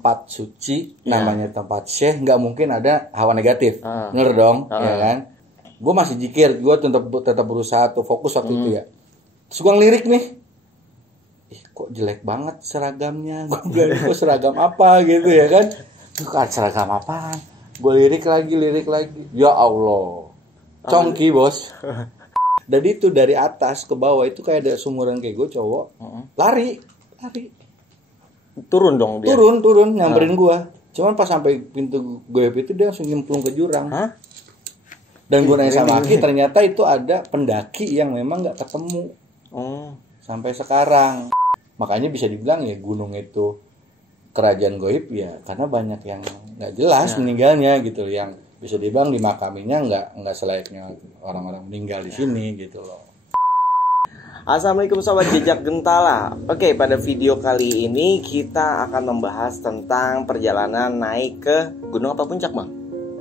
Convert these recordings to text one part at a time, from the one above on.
tempat suci, namanya tempat syekh, nggak mungkin ada hawa negatif, bener dong, ya kan? Gue masih zikir, gue tetap berusaha tuh fokus waktu itu ya. Terus gue ngelirik nih, kok jelek banget seragamnya, gue bilang kok seragam apa gitu ya kan? Bukan seragam apaan? Gue lirik lagi, ya Allah, congki bos. Dan itu dari atas ke bawah itu kayak ada sumuran kayak gue cowok, lari. Turun dong dia. Turun nyamperin gua. Cuman pas sampai pintu goib itu dia langsung nyemplung ke jurang. Dan gua nanya sama Aki, ternyata itu ada pendaki yang memang nggak ketemu. Sampai sekarang. Makanya bisa dibilang ya gunung itu kerajaan goib ya karena banyak yang nggak jelas meninggalnya gitu, yang bisa dibilang dimakaminya nggak selayaknya orang-orang meninggal di sini gitu loh. Assalamualaikum sobat jejak gentala. Oke, pada video kali ini kita akan membahas tentang perjalanan naik ke gunung apa puncak, Bang?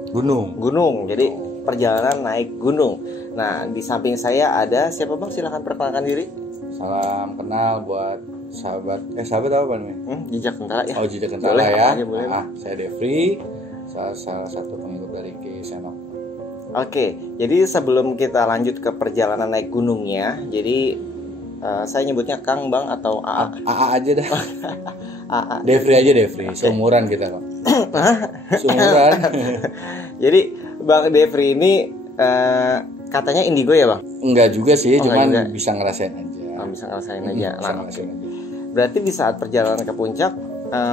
Gunung. Jadi perjalanan naik gunung. Nah, di samping saya ada siapa, Bang? Silahkan perkenalkan diri. Salam kenal buat sahabat apa namanya? Jejak gentala ya. Oh, jejak gentala ya. Boleh. Saya Devri, salah satu pengikut dari Ki Senok. Oke, jadi sebelum kita lanjut ke perjalanan naik gunungnya, jadi saya nyebutnya Kang, Bang, atau AA? AA aja dah. AA. Devri aja, seumuran kita, Bang. Seumuran. Jadi Bang Devri ini katanya indigo ya, Bang? Enggak juga sih, cuman bisa ngerasain aja. Bisa ngerasain aja. Ngerasain aja. Berarti di saat perjalanan ke puncak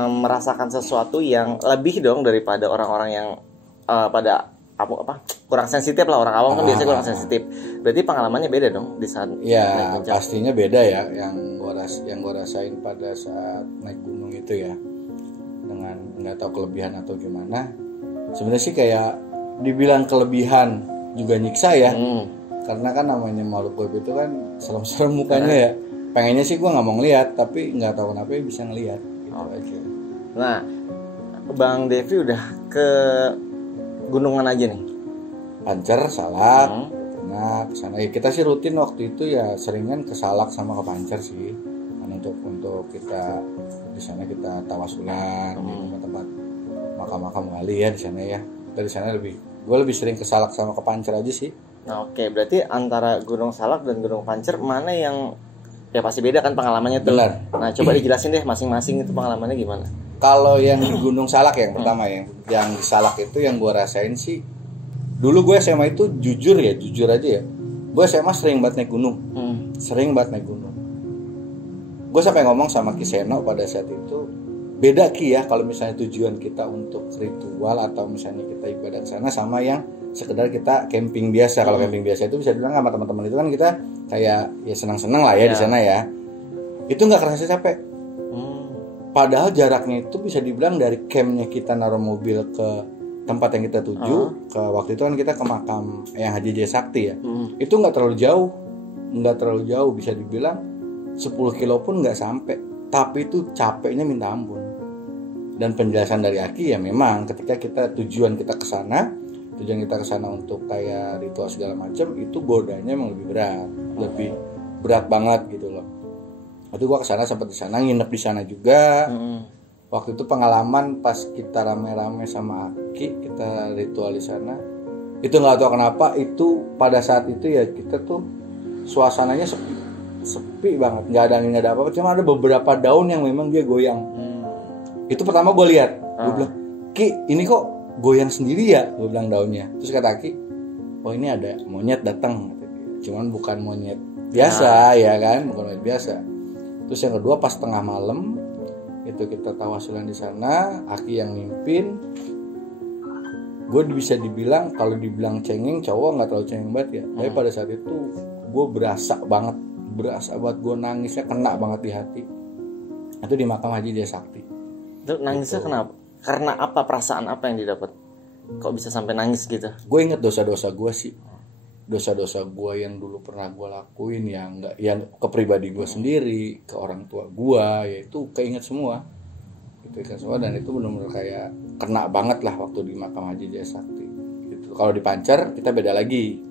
merasakan sesuatu yang lebih dong daripada orang-orang yang pada kurang sensitif lah. Orang awam kan biasanya kurang sensitif. Berarti pengalamannya beda dong di saat naik puncak. Pastinya beda ya yang gua rasain pada saat naik gunung itu ya, dengan nggak tahu kelebihan atau gimana. Sebenarnya sih kayak dibilang kelebihan juga nyiksa ya, karena kan namanya makhluk goib itu kan serem-serem mukanya ya. Pengennya sih gua nggak mau ngeliat, tapi nggak tahu kenapa bisa ngeliat. Aja. Nah, Bang Devri udah ke gunungan aja nih? Pancer, Salak, nah kesana ya kita sih rutin waktu itu ya seringan ke Salak sama ke Pancer sih, kan untuk kita di sana kita tawasulan di tempat makam-makam wali ya di sana ya. Dari sana gue lebih sering ke Salak sama ke Pancer aja sih. Nah, oke, berarti antara Gunung Salak dan Gunung Pancer mana yang ya pasti beda kan pengalamannya tuh. Benar. Nah, coba dijelasin deh masing-masing itu pengalamannya gimana. Kalau yang di Gunung Salak yang pertama yang di Salak itu yang gue rasain sih, dulu gue SMA itu jujur aja ya, gue SMA sering banget naik gunung, Gue sampai ngomong sama Ki Seno pada saat itu, beda Ki ya kalau misalnya tujuan kita untuk ritual atau misalnya kita ibadah ke sana sama yang sekedar kita camping biasa. Kalau camping biasa itu bisa bilang sama teman-teman itu kan kita kayak ya senang-senang lah ya di sana ya. Itu nggak kerasa capek. Padahal jaraknya itu bisa dibilang dari campnya kita naruh mobil ke tempat yang kita tuju, ke waktu itu kan kita ke makam yang Haji Jaya Sakti ya. Itu nggak terlalu jauh, bisa dibilang 10 kilo pun nggak sampai. Tapi itu capeknya minta ampun. Dan penjelasan dari Aki ya memang ketika tujuan kita ke sana untuk kayak ritual segala macam, itu godanya emang lebih berat banget gitu loh. Waktu gua kesana sempat di sana, nginep di sana juga. Waktu itu pengalaman pas kita rame-rame sama Aki, kita ritual di sana. Itu nggak tahu kenapa itu pada saat itu ya kita tuh suasananya sepi banget, nggak ada angin, nggak ada apa-apa. Cuma ada beberapa daun yang memang dia goyang. Itu pertama gue lihat, gue bilang, Ki, ini kok goyang sendiri ya? Gue bilang daunnya. Terus kata Ki, oh ini ada monyet datang. Cuman bukan monyet biasa ya kan, bukan monyet biasa. Terus yang kedua pas tengah malam itu kita tawasulan di sana, Aki yang mimpin. Gue bisa dibilang kalau dibilang cengeng, cowok nggak terlalu cengeng banget ya. Tapi pada saat itu gue berasa banget gue nangisnya kena banget di hati. Itu di makam Haji Jaya Sakti. Itu nangisnya kenapa? Karena apa, perasaan apa yang didapat? Kok bisa sampai nangis gitu? Gue inget dosa-dosa gue sih. Dosa-dosa gue yang dulu pernah gue lakuin yang ke pribadi gue sendiri, ke orang tua gue, ya itu keinget semua. Dan itu benar-benar kayak kena banget lah waktu di makam Haji Jaya Sakti. Gitu. Kalau di Pancer kita beda lagi.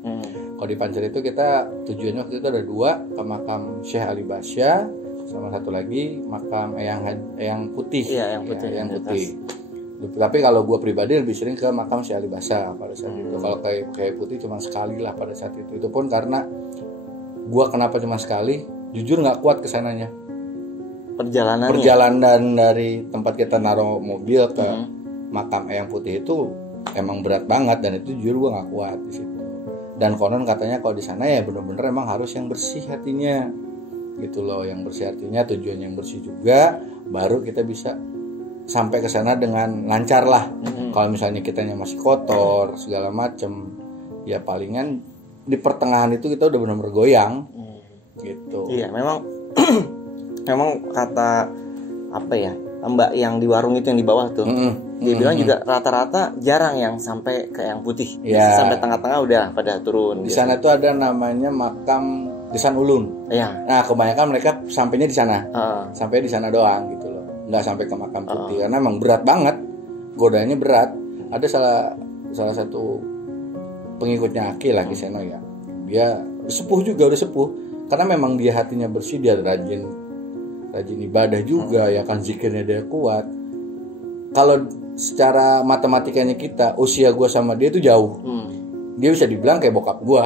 Kalau di Pancer itu kita tujuannya waktu itu ada 2, ke makam Syekh Ali Basya sama satu lagi makam Eyang Putih. Iya, Eyang Putih. Eyang Putih. Tapi kalau gue pribadi lebih sering ke makam Syekh Ali Basa pada saat itu. Kalau kayak Putih cuma sekali lah pada saat itu. Itu pun karena gue kenapa cuma sekali, jujur nggak kuat kesananya. Perjalanan dari tempat kita naruh mobil ke makam Eyang Putih itu emang berat banget, dan itu jujur gue nggak kuat di situ. Dan konon katanya kalau di sana ya bener-bener emang harus yang bersih hatinya gitu loh, yang bersih hatinya, tujuan yang bersih juga, baru kita bisa sampai ke sana dengan lancar lah. Kalau misalnya kitanya masih kotor segala macem, ya palingan di pertengahan itu kita udah benar-benar goyang gitu. Iya, memang memang kata apa ya, Mbak yang di warung itu yang di bawah tuh, dia bilang juga rata-rata jarang yang sampai ke Eyang Putih. Ya. Sampai tengah-tengah udah pada turun. Di sana tuh ada namanya makam Desan Ulun. Iya. Nah, kebanyakan mereka sampainya di sana. Sampai di sana doang gitu loh. Nggak sampai ke makam Putih karena emang berat banget. Godaannya berat. Ada salah satu pengikutnya Aki lah, Kiseno ya. Dia sepuh juga, udah sepuh. Karena memang dia hatinya bersih, dia rajin ibadah juga, ya kan, zikirnya dia kuat. Kalau secara matematikanya kita, usia gue sama dia tuh jauh. Dia bisa dibilang kayak bokap gue.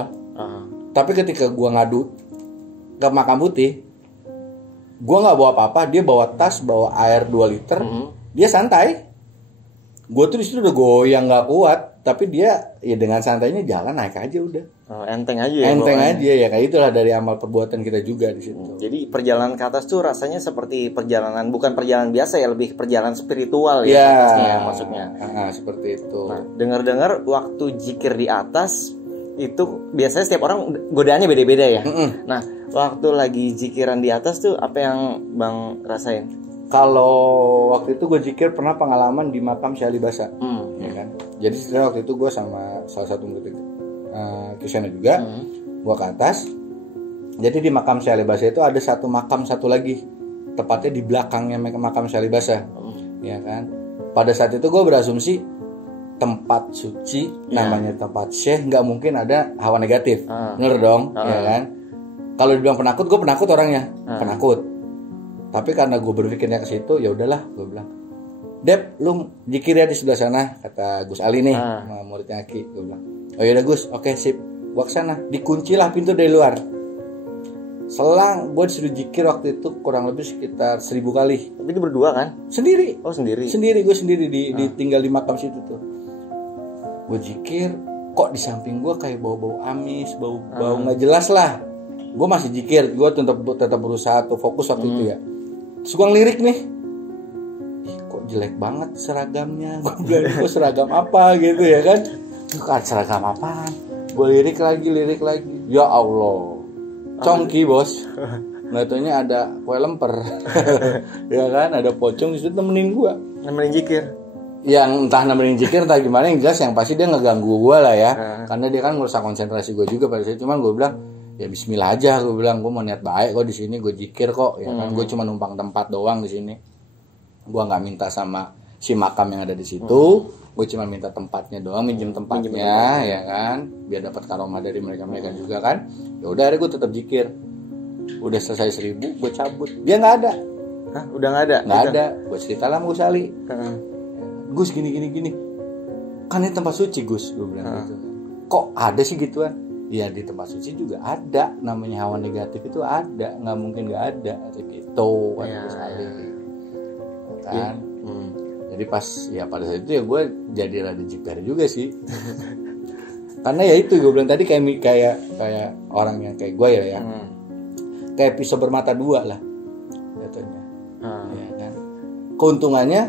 Tapi ketika gue ngadu ke makam Putih, gue nggak bawa apa-apa, dia bawa tas, bawa air 2 liter, dia santai. Gue tuh di situ udah goyang nggak kuat, tapi dia ya dengan santainya jalan naik aja udah. Enteng aja ya. Enteng aja ya, kayak itulah dari amal perbuatan kita juga di situ. Jadi perjalanan ke atas tuh rasanya seperti perjalanan, bukan perjalanan biasa ya, lebih perjalanan spiritual ya, atasnya maksudnya. Seperti itu. Nah, dengar-dengar waktu zikir di atas itu biasanya setiap orang godaannya beda-beda ya. Nah, waktu lagi zikiran di atas tuh apa yang Bang rasain? Kalau waktu itu gue zikir pernah pengalaman di makam Syekh Ali Basa, ya kan. Jadi setelah waktu itu gue sama salah satu murid Kisana juga, gue ke atas. Jadi di makam Syekh Ali Basa itu ada satu makam satu lagi, tepatnya di belakangnya makam Syekh Ali Basa, ya kan. Pada saat itu gue berasumsi tempat suci, namanya tempat Syekh, nggak mungkin ada hawa negatif, bener dong, ya kan. Kalau dibilang penakut, gue penakut orangnya, penakut. Tapi karena gue berpikirnya ke situ, ya udahlah, gue bilang, Dep, lu zikir ya di sebelah sana, kata Gus Ali nih, sama muridnya Aki. Gue bilang, oh yaudah Gus, oke sip, gue kesana. Dikuncilah pintu dari luar. Selang gue disuruh zikir waktu itu kurang lebih sekitar 1000 kali. Tapi itu berdua kan? Sendiri. Oh sendiri. Sendiri, gue sendiri tinggal di makam situ tuh. Gue zikir, kok di samping gue kayak bau-bau amis, bau nggak jelas lah. Gue masih zikir, gue tetap berusaha tuh fokus waktu itu ya. Terus gue ngelirik nih, kok jelek banget seragamnya. Gue bilang, gue seragam apa gitu ya kan. Bukan seragam apaan. Gue lirik lagi. Ya Allah, congki bos. Nggak taunya ada kue lemper. Ya kan, ada pocong disitu nemenin gue. Nemenin zikir. Yang entah nemenin zikir entah gimana, yang jelas yang pasti dia ngeganggu gue lah ya. Karena dia kan ngerusak konsentrasi gue juga pada saat itu. Cuman gue bilang, ya bismillah aja, gue bilang, gue mau niat baik kok di sini, gue zikir kok, ya kan. Gue cuma numpang tempat doang di sini. Gue nggak minta sama si makam yang ada di situ, gue cuma minta tempatnya doang, minjem tempatnya, ya kan, biar dapat karomah dari mereka juga kan. Ya udah, akhirnya gue tetap zikir. Udah selesai 1000, gue cabut. Dia nggak ada. Hah? Udah nggak ada? Nggak ada. Gue cerita lah sama Gus Ali. Gus gini. Kan ini tempat suci Gus, gue bilang gitu. Kok ada sih gituan? Ya di tempat suci juga ada, namanya hawa negatif itu ada, nggak mungkin nggak ada gitu kan. Kan. Jadi pas ya pada saat itu ya gue jadi rada jiper juga sih. Karena ya itu gue bilang tadi kayak orang yang kayak gue ya. Kayak pisau bermata dua lah katanya. Ya kan. Keuntungannya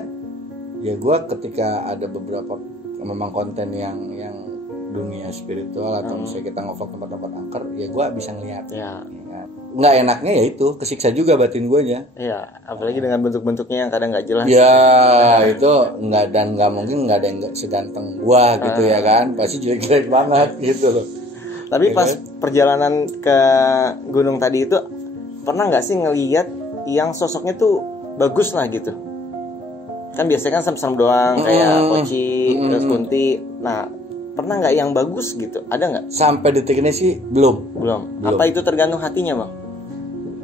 ya gue ketika ada beberapa memang konten yang dunia spiritual atau misalnya kita ngevlog tempat-tempat angker, ya gue bisa ngeliat. Ya. Nggak enaknya ya itu kesiksa juga batin gue nya. Iya, apalagi dengan bentuk-bentuknya yang kadang nggak jelas. Ya itu nggak mungkin nggak ada yang seganteng gue gitu ya kan, pasti jelek-jelek banget gitu loh. Tapi pas perjalanan ke gunung tadi itu pernah nggak sih ngelihat yang sosoknya tuh bagus lah gitu? Kan biasanya kan serem-serem doang kayak Poci, terus Kunti. Nah, pernah nggak yang bagus gitu? Ada nggak? Sampai detik ini sih belum. Apa itu tergantung hatinya bang?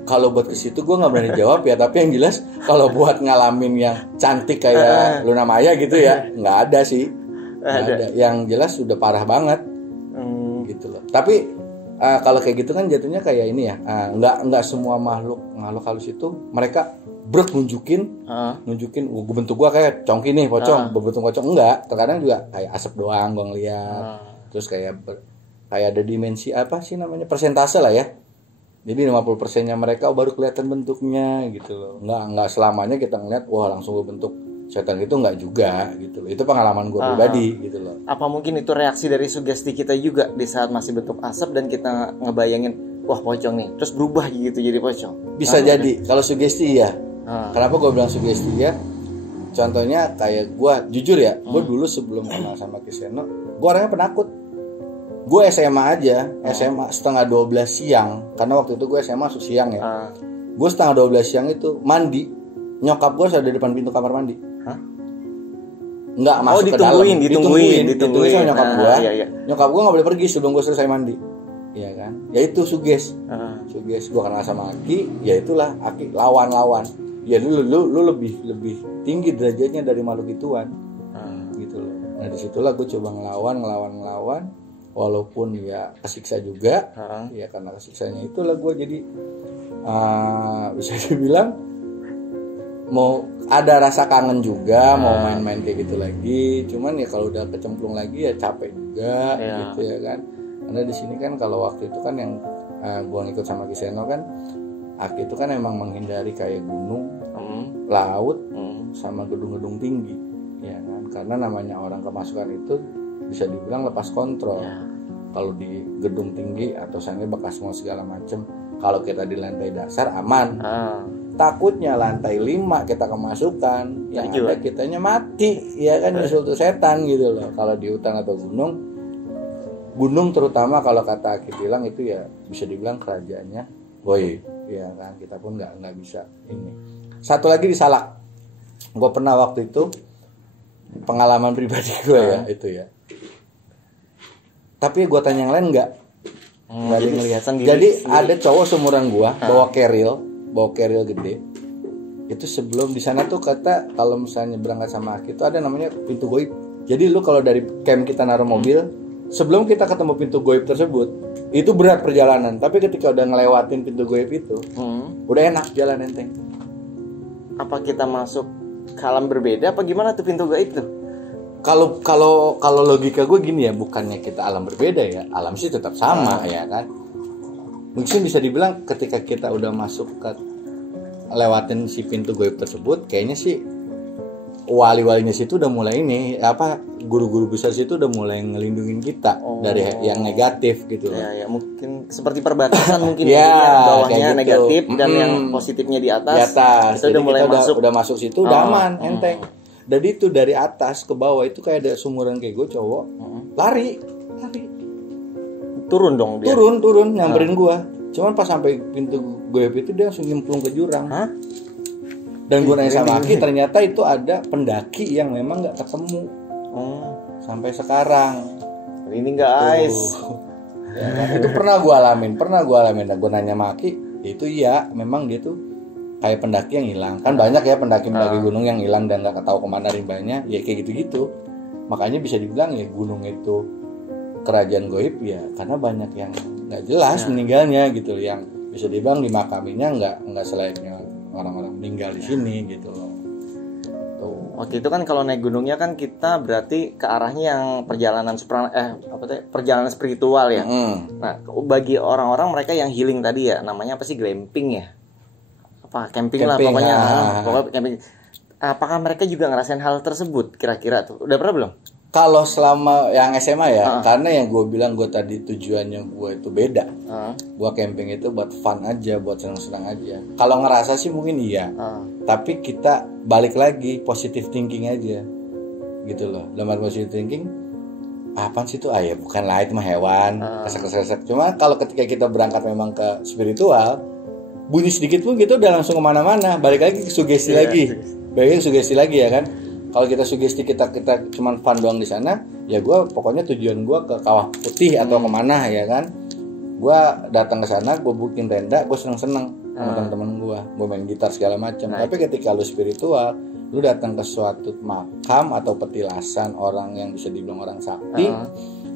Kalau buat ke situ gue nggak berani jawab ya, tapi yang jelas kalau buat ngalamin yang cantik kayak Luna Maya gitu ya, nggak ada sih. Nggak ada. Yang jelas sudah parah banget, gitu loh. Tapi kalau kayak gitu kan jatuhnya kayak ini ya, nggak semua makhluk halus itu mereka nunjukin, gue bentuk gue kayak congki nih, pocong, berbentuk pocong, enggak. Terkadang juga kayak asap doang gue ngeliat, terus kayak ada dimensi apa sih namanya, persentase lah ya. Jadi 50%-nya mereka baru kelihatan bentuknya gitu loh. Enggak selamanya kita ngeliat wah langsung bentuk setan, itu enggak juga gitu loh. Itu pengalaman gue pribadi gitu loh. Apa mungkin itu reaksi dari sugesti kita juga di saat masih bentuk asap dan kita ngebayangin wah pocong nih, terus berubah gitu jadi pocong? Bisa jadi. Kalau sugesti ya. Kenapa gue bilang sugesti ya? Contohnya kayak gue jujur ya, gue dulu sebelum kenal sama Kiseno, gue orangnya penakut. Gue SMA aja, SMA setengah 12 siang, karena waktu itu gue SMA masuk siang ya. Gue setengah 12 siang itu mandi, nyokap gue sudah di depan pintu kamar mandi. Nggak masuk ke dalam, ditungguin sama nyokap gue. Nyokap gue nggak boleh pergi sebelum gue selesai mandi, ya kan? Ya itu suges, gue kenal sama Aki, ya itulah Aki lawan. Ya lu lebih tinggi derajatnya dari makhluk ituan, gitu loh. Nah disitulah gue coba ngelawan. Walaupun ya kesiksa juga, ya karena kesiksanya itulah gue jadi bisa dibilang mau ada rasa kangen juga, mau main-main kayak gitu lagi. Cuman ya kalau udah kecemplung lagi ya capek juga, gitu ya kan. Karena di sini kan kalau waktu itu kan yang gue ngikut sama Kiseno kan, Aki itu kan emang menghindari kayak gunung, laut, sama gedung-gedung tinggi, ya kan. Karena namanya orang kemasukan itu bisa dibilang lepas kontrol. Kalau di gedung tinggi atau sana bekas semua segala macem, kalau kita di lantai dasar aman. Takutnya lantai 5 kita kemasukan, yang ada kitanya mati, ya kan, nyusul tuh setan gitu loh. Kalau di hutan atau gunung terutama kalau kata Aki bilang itu ya bisa dibilang kerajaannya boy, ya kan. Kita pun nggak bisa ini. Satu lagi di Salak, gue pernah waktu itu pengalaman pribadi gue ya itu ya. Tapi gue tanya yang lain nggak ada yang ngeliat. Jadi ada cowok seumuran gue bawa keril gede. Itu sebelum di sana tuh kata kalau misalnya berangkat sama Aki itu ada namanya pintu goib. Jadi lu kalau dari camp kita naruh mobil, sebelum kita ketemu pintu goib tersebut, itu berat perjalanan. Tapi ketika udah ngelewatin pintu goib itu, udah enak jalan enteng. Apa kita masuk ke alam berbeda? Apa gimana tuh pintu goib tuh? Kalau logika gue gini ya, bukannya kita alam berbeda ya, alam sih tetap sama ya kan. Mungkin bisa dibilang ketika kita udah masuk ke lewatin si pintu goib tersebut, kayaknya sih wali-walinya situ udah mulai ini guru-guru besar situ udah mulai ngelindungin kita dari yang negatif gitu loh. Ya mungkin seperti perbatasan mungkin ya, bawahnya gitu. Negatif dan yang positifnya di atas. Kita udah mulai udah masuk situ udah aman, enteng. Dan itu dari atas ke bawah itu kayak ada sumuran kayak gue cowok lari turun dong dia. Turun nyamperin gue. Cuman pas sampai pintu goib itu dia langsung nyemplung ke jurang. Dan gue nanya sama Aki, ternyata itu ada pendaki yang memang nggak ketemu sampai sekarang. Ini guys. Ya, itu pernah gue alamin. Dan gue nanya sama Aki, itu iya memang dia tuh kayak pendaki yang hilang. Kan banyak ya pendaki gunung yang hilang dan nggak tahu kemana rimbanya. Ya kayak gitu. Makanya bisa dibilang ya gunung itu kerajaan goib ya, karena banyak yang nggak jelas meninggalnya gitu, yang bisa dibilang dimakaminya nggak selayaknya orang-orang meninggal di sini gitu loh. Tuh. Waktu itu kan kalau naik gunungnya kan kita berarti ke arahnya yang perjalanan perjalanan spiritual ya. Nah, bagi orang-orang mereka yang healing tadi ya, namanya apa sih, glamping ya? Camping lah pokoknya. Pokoknya camping. Apakah mereka juga ngerasain hal tersebut kira-kira tuh? Udah pernah belum? Kalau selama yang SMA ya, karena yang gue bilang gue tadi tujuannya gue itu beda. Gue camping itu buat fun aja, buat senang-senang aja. Kalau ngerasa sih mungkin iya. Tapi kita balik lagi positive thinking aja, gitu loh. Dalam positive thinking, apaan sih itu? Ya bukan lah, itu mah hewan, kesek-kesek. Cuma kalau ketika kita berangkat memang ke spiritual, bunyi sedikit pun gitu udah langsung kemana-mana. Balik lagi ke sugesti lagi. Balik sugesti lagi ya kan. Kalau kita sugesti kita cuman fun doang di sana, ya gue pokoknya tujuan gue ke Kawah Putih atau kemana ya kan. Gue datang ke sana, gue booking tenda, gue seneng-seneng. sama teman-teman gue main gitar segala macam. Tapi ketika lu spiritual, lu datang ke suatu makam atau petilasan orang yang bisa dibilang orang sakti,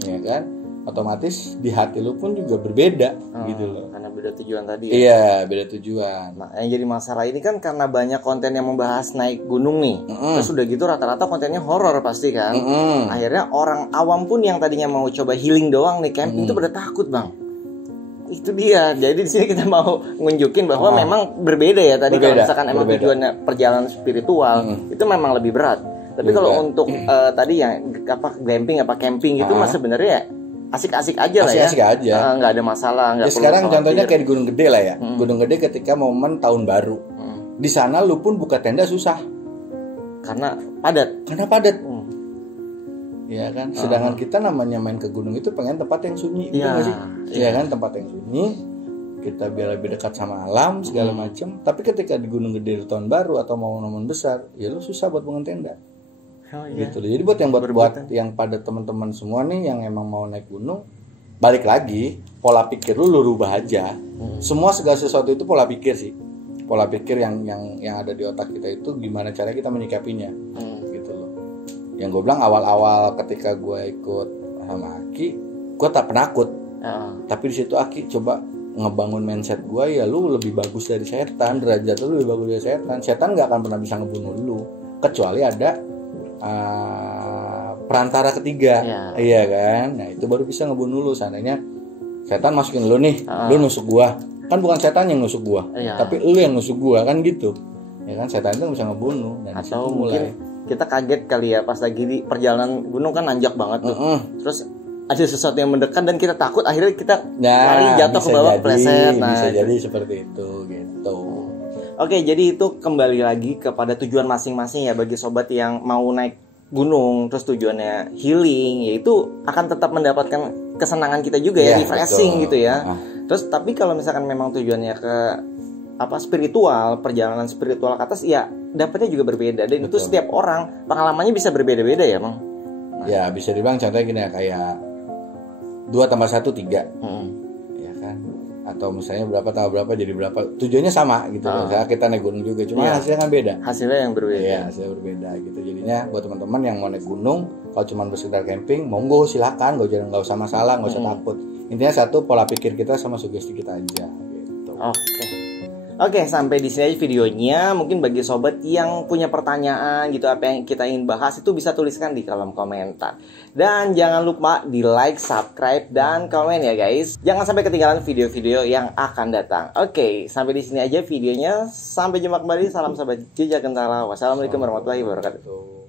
ya kan? Otomatis di hati lu pun juga berbeda gitu loh. Karena beda tujuan tadi. Iya, beda tujuan. Nah, yang jadi masalah ini kan karena banyak konten yang membahas naik gunung nih. Terus udah gitu rata-rata kontennya horor pasti kan. Akhirnya orang awam pun yang tadinya mau coba healing doang nih camping itu pada takut, Bang. Itu dia. Jadi di sini kita mau nunjukin bahwa memang berbeda ya tadi. Kalau misalkan emang tujuannya perjalanan spiritual itu memang lebih berat. Tapi kalau untuk tadi yang glamping camping itu mah sebenarnya asik-asik aja lah ya. Asik aja. Nggak ada masalah. Ya sekarang contohnya kayak di Gunung Gede lah ya. Gunung Gede ketika momen tahun baru. Di sana lu pun buka tenda susah. Karena padat. Iya kan. Sedangkan kita namanya main ke gunung itu pengen tempat yang sunyi, iya sih? Iya kan, tempat yang sunyi. Kita biar lebih dekat sama alam segala macam. Tapi ketika di Gunung Gede di tahun baru atau momen besar, ya lu susah buat bangun tenda. Gitu loh. Jadi buat yang pada teman-teman semua nih yang emang mau naik gunung, balik lagi pola pikir lu rubah aja. Semua segala sesuatu itu pola pikir sih. Pola pikir yang ada di otak kita itu gimana cara kita menyikapinya. Gitu loh. Yang gue bilang awal-awal ketika gue ikut sama Aki, gue tak penakut. Tapi di situ Aki coba ngebangun mindset gue, ya lu lebih bagus dari setan, derajat lu lebih bagus dari setan. Setan nggak akan pernah bisa ngebunuh lu kecuali ada perantara ketiga, iya kan? Nah itu baru bisa ngebunuh lu. Seandainya setan masukin lu nih, lu nusuk gua, kan bukan setan yang nusuk gua, tapi lu yang nusuk gua, kan gitu, ya kan? Setan itu bisa ngebunuh. Dan atau mungkin kita kaget kali ya pas lagi di perjalanan gunung kan nanjak banget tuh, terus ada sesuatu yang mendekat dan kita takut, akhirnya kita lari jatuh ke bawah kepleset. Bisa jadi seperti itu gitu. Oke, jadi itu kembali lagi kepada tujuan masing-masing ya bagi sobat yang mau naik gunung, terus tujuannya healing, yaitu akan tetap mendapatkan kesenangan kita juga ya, refreshing gitu ya. Terus tapi kalau misalkan memang tujuannya ke spiritual, perjalanan spiritual ke atas, ya dapatnya juga berbeda. Dan itu setiap orang pengalamannya bisa berbeda-beda ya, Bang. Ya bisa dibilang contohnya gini ya, kayak 2 tambah 1 3. Ya kan? Atau misalnya berapa tambah berapa jadi berapa, tujuannya sama gitu. Misalnya kita naik gunung juga, cuma hasilnya kan beda. Hasilnya yang berbeda. Iya, hasilnya berbeda gitu. Jadinya buat teman-teman yang mau naik gunung, kalau cuma bersekedar camping, monggo silakan, nggak usah masalah, nggak usah takut. Intinya satu, pola pikir kita sama sugesti kita aja gitu. Oke, sampai di sini aja videonya. Mungkin bagi sobat yang punya pertanyaan gitu, apa yang kita ingin bahas, itu bisa tuliskan di kolom komentar. Dan jangan lupa di like, subscribe, dan komen ya guys. Jangan sampai ketinggalan video-video yang akan datang. Oke, sampai di sini aja videonya. Sampai jumpa kembali. Salam sahabat Jejak Gentala. Wassalamualaikum warahmatullahi wabarakatuh.